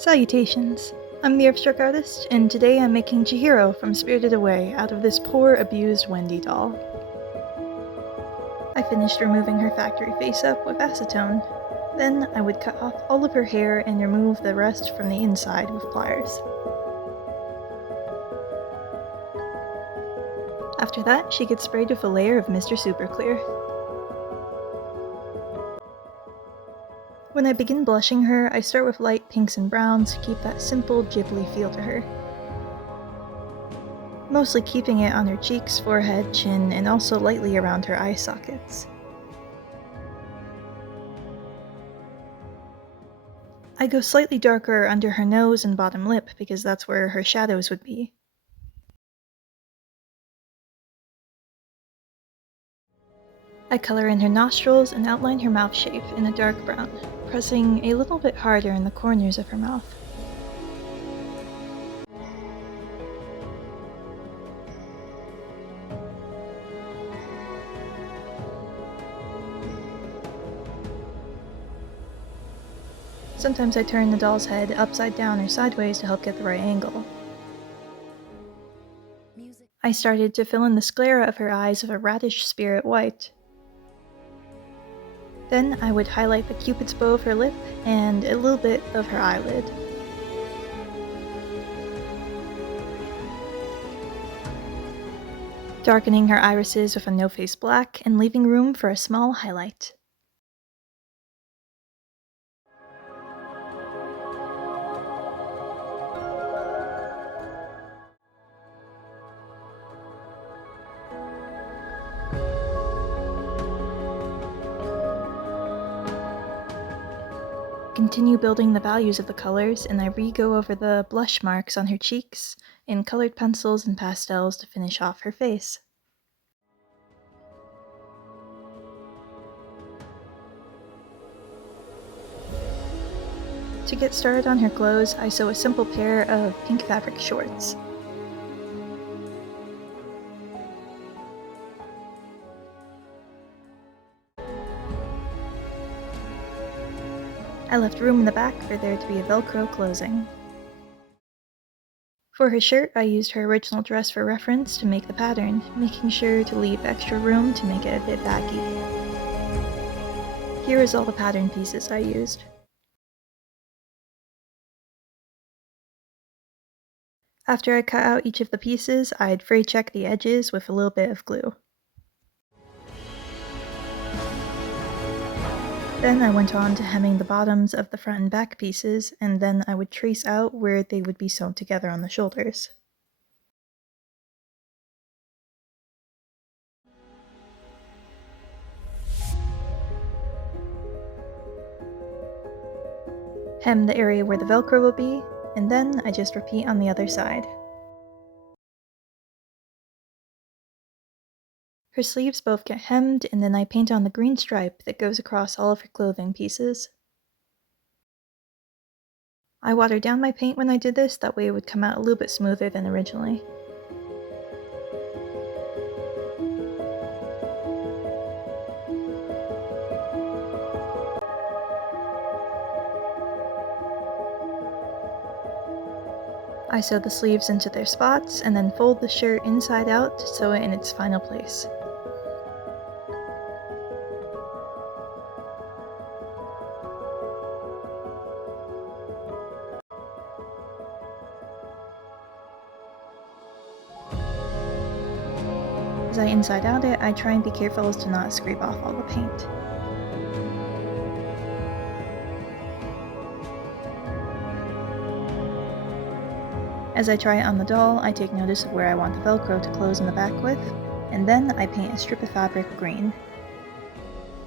Salutations! I'm the Abstract Artist, and today I'm making Chihiro from Spirited Away out of this poor, abused Wendy doll. I finished removing her factory face-up with acetone. Then I would cut off all of her hair and remove the rest from the inside with pliers. After that, she gets sprayed with a layer of Mr. Super Clear. When I begin blushing her, I start with light pinks and browns to keep that simple Ghibli feel to her. Mostly keeping it on her cheeks, forehead, chin, and also lightly around her eye sockets. I go slightly darker under her nose and bottom lip because that's where her shadows would be. I color in her nostrils and outline her mouth shape in a dark brown, pressing a little bit harder in the corners of her mouth. Sometimes I turn the doll's head upside down or sideways to help get the right angle. I started to fill in the sclera of her eyes with a radish spirit white. Then I would highlight the cupid's bow of her lip and a little bit of her eyelid. Darkening her irises with a no-face black and leaving room for a small highlight. Continue building the values of the colors, and I re-go over the blush marks on her cheeks in colored pencils and pastels to finish off her face. To get started on her clothes, I sew a simple pair of pink fabric shorts. I left room in the back for there to be a Velcro closing. For her shirt, I used her original dress for reference to make the pattern, making sure to leave extra room to make it a bit baggy. Here is all the pattern pieces I used. After I cut out each of the pieces, I'd fray check the edges with a little bit of glue. Then I went on to hemming the bottoms of the front and back pieces, and then I would trace out where they would be sewn together on the shoulders. Hem the area where the Velcro will be, and then I just repeat on the other side. Her sleeves both get hemmed, and then I paint on the green stripe that goes across all of her clothing pieces. I watered down my paint when I did this, that way it would come out a little bit smoother than originally. I sew the sleeves into their spots, and then fold the shirt inside out to sew it in its final place. As I inside out it, I try and be careful as to not scrape off all the paint. As I try it on the doll, I take notice of where I want the Velcro to close in the back with, and then I paint a strip of fabric green.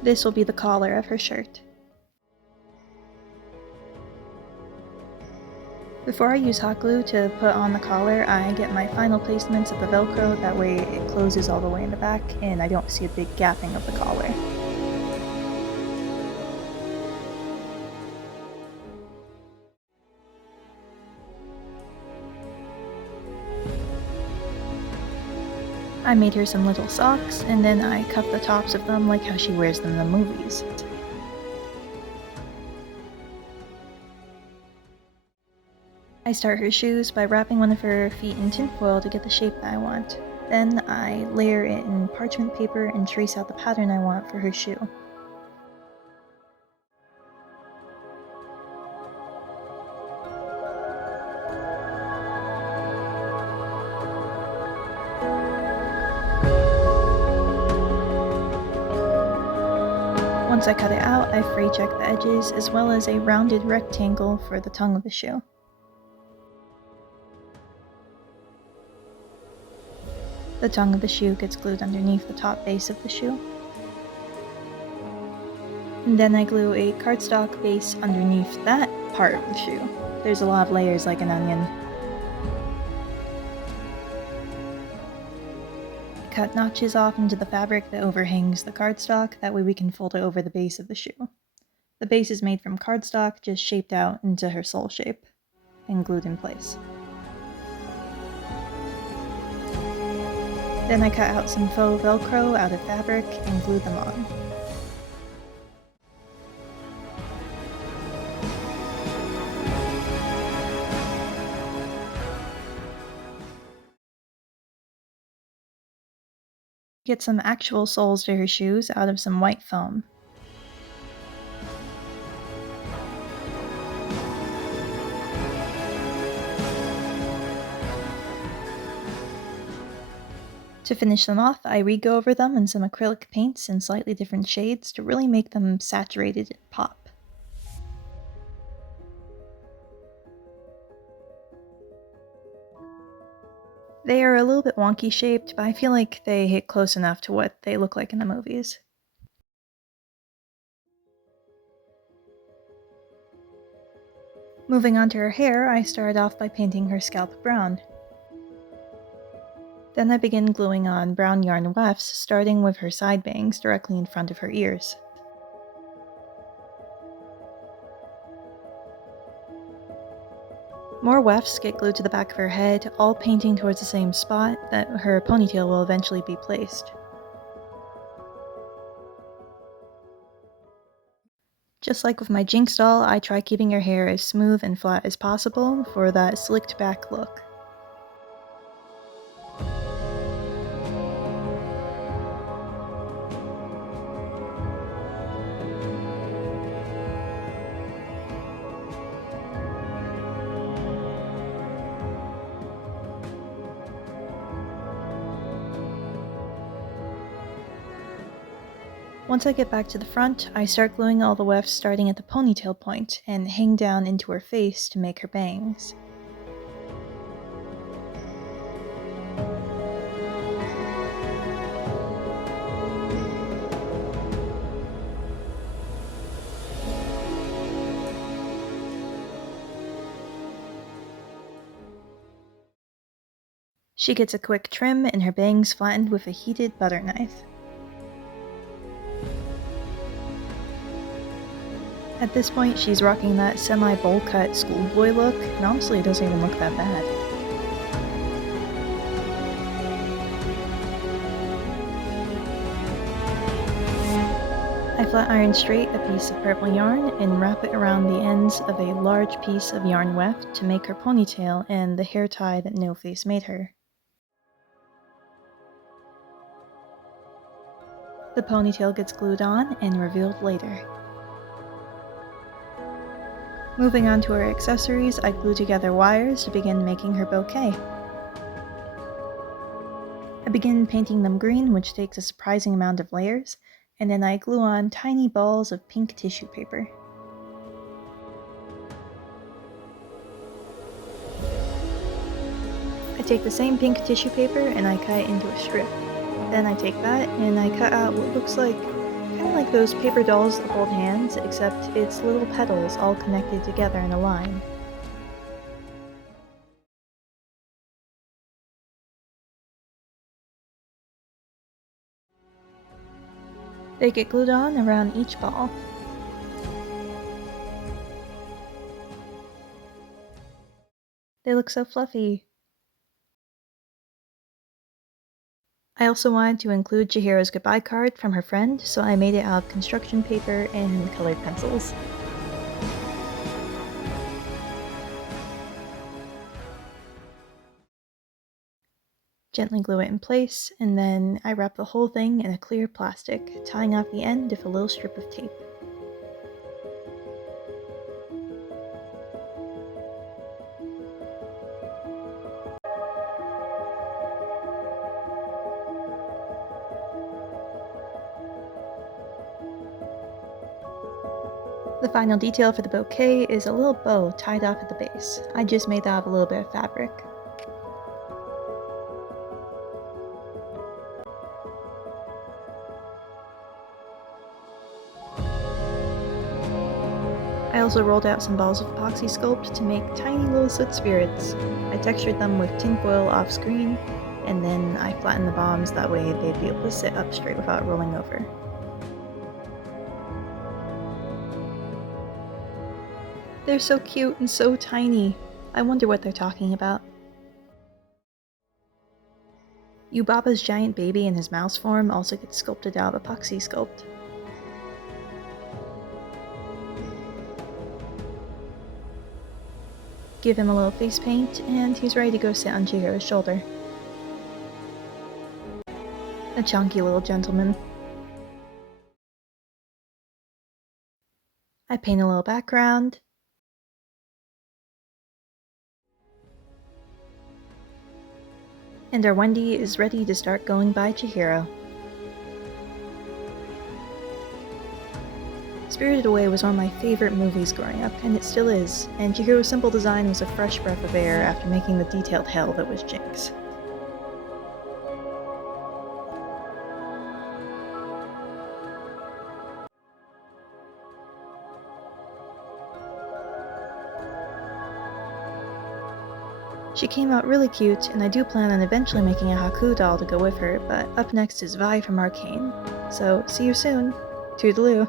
This will be the collar of her shirt. Before I use hot glue to put on the collar, I get my final placements of the Velcro, that way it closes all the way in the back and I don't see a big gapping of the collar. I made her some little socks, and then I cut the tops of them like how she wears them in the movies. I start her shoes by wrapping one of her feet in tinfoil to get the shape that I want. Then I layer it in parchment paper and trace out the pattern I want for her shoe. Once I cut it out, I free check the edges as well as a rounded rectangle for the tongue of the shoe. The tongue of the shoe gets glued underneath the top base of the shoe. And then I glue a cardstock base underneath that part of the shoe. There's a lot of layers like an onion. Cut notches off into the fabric that overhangs the cardstock, that way we can fold it over the base of the shoe. The base is made from cardstock, just shaped out into her sole shape, and glued in place. Then I cut out some faux Velcro out of fabric and glued them on. Get some actual soles to her shoes out of some white foam. To finish them off, I re-go over them in some acrylic paints in slightly different shades to really make them saturated and pop. They are a little bit wonky shaped, but I feel like they hit close enough to what they look like in the movies. Moving on to her hair, I started off by painting her scalp brown. Then I begin gluing on brown yarn wefts, starting with her side bangs directly in front of her ears. More wefts get glued to the back of her head, all painting towards the same spot that her ponytail will eventually be placed. Just like with my Jinx doll, I try keeping her hair as smooth and flat as possible for that slicked back look. Once I get back to the front, I start gluing all the wefts starting at the ponytail point and hang down into her face to make her bangs. She gets a quick trim and her bangs flattened with a heated butter knife. At this point, she's rocking that semi-bowl cut schoolboy look, and honestly it doesn't even look that bad. I flat iron straight a piece of purple yarn and wrap it around the ends of a large piece of yarn weft to make her ponytail and the hair tie that No Face made her. The ponytail gets glued on and revealed later. Moving on to her accessories, I glue together wires to begin making her bouquet. I begin painting them green, which takes a surprising amount of layers, and then I glue on tiny balls of pink tissue paper. I take the same pink tissue paper and I cut it into a strip. Then I take that and I cut out what looks like kind of like those paper dolls that hold hands, except it's little petals all connected together in a line. They get glued on around each ball. They look so fluffy. I also wanted to include Chihiro's goodbye card from her friend, so I made it out of construction paper and colored pencils. Gently glue it in place, and then I wrap the whole thing in a clear plastic, tying off the end with a little strip of tape. The final detail for the bouquet is a little bow tied off at the base. I just made that out of a little bit of fabric. I also rolled out some balls of epoxy sculpt to make tiny little soot spirits. I textured them with tinfoil off screen, and then I flattened the bombs, that way they'd be able to sit up straight without rolling over. They're so cute and so tiny. I wonder what they're talking about. Yubaba's giant baby in his mouse form also gets sculpted out of epoxy sculpt. Give him a little face paint, and he's ready to go sit on Chihiro's shoulder. A chunky little gentleman. I paint a little background. And our Wendy is ready to start going by Chihiro. Spirited Away was one of my favorite movies growing up, and it still is, and Chihiro's simple design was a fresh breath of air after making the detailed hell that was Jinx. She came out really cute, and I do plan on eventually making a haku doll to go with her, but up next is Vi from Arcane. So, see you soon. Toodaloo.